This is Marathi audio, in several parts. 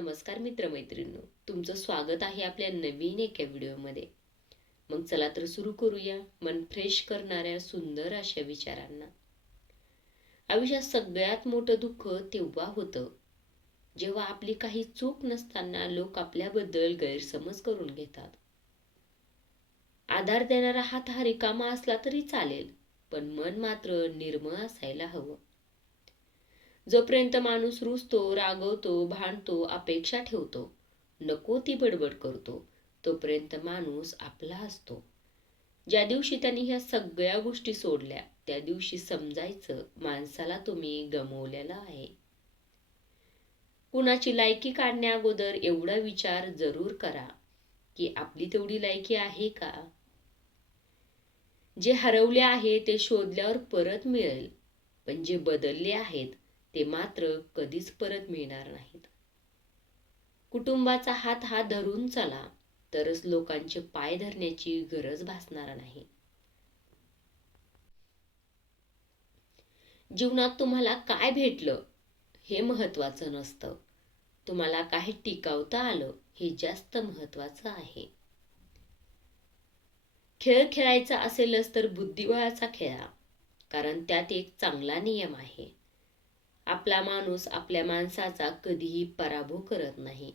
नमस्कार मित्रमैत्रिणींनो तुमचं स्वागत आहे आपल्या नवीन एका व्हिडिओमध्ये. मग चला तर सुरू करूया मन फ्रेश करणाऱ्या सुंदर अशा विचारांना. आयुष्यात सगळ्यात मोठं दुःख तेव्हा होतं जेव्हा आपली काही चूक नसताना लोक आपल्याबद्दल गैरसमज करून घेतात. आधार देणारा हात हा रिकामा असला तरी चालेल पण मन मात्र निर्मळ असायला हवं. जोपर्यंत माणूस रुजतो रागवतो भांडतो अपेक्षा ठेवतो नको ती बडबड करतो तोपर्यंत माणूस आपला असतो. ज्या दिवशी त्यांनी ह्या सगळ्या गोष्टी सोडल्या त्या दिवशी समजायचं माणसाला तुम्ही गमवलेला आहे. कुणाची लायकी काढण्या अगोदर एवढा विचार जरूर करा की आपली तेवढी लायकी आहे का? जे हरवले आहे ते शोधल्यावर परत मिळेल पण जे बदलले आहेत ते मात्र कधीच परत मिळणार नाहीत. कुटुंबाचा हात हा धरून चला तरच लोकांचे पाय धरण्याची गरज भासणार नाही. जीवनात तुम्हाला काय भेटलं हे महत्वाचं नसतं. तुम्हाला काय टिकावता आलं हे जास्त महत्वाचं आहे. खेळ खेळायचा असेलच तर बुद्धिबळाचा खेळा कारण त्यात एक चांगला नियम आहे. आपला माणूस आपल्या माणसाचा कधीही पराभव करत नाही.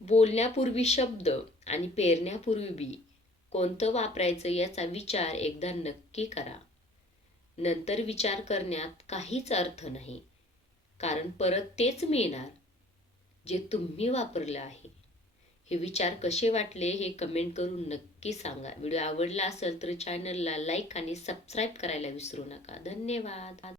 बोलण्यापूर्वी शब्द आणि पेरण्यापूर्वी बी कोणतं वापरायचं याचा विचार एकदा नक्की करा. नंतर विचार करण्यात काहीच अर्थ नाही. कारण परत तेच मिळणार जे तुम्ही वापरलं आहे. हे विचार कसे वाटले हे कमेंट करून नक्की सांगा. व्हिडिओ आवडला असेल तर चॅनलला लाईक आणि सबस्क्राईब करायला विसरू नका. धन्यवाद.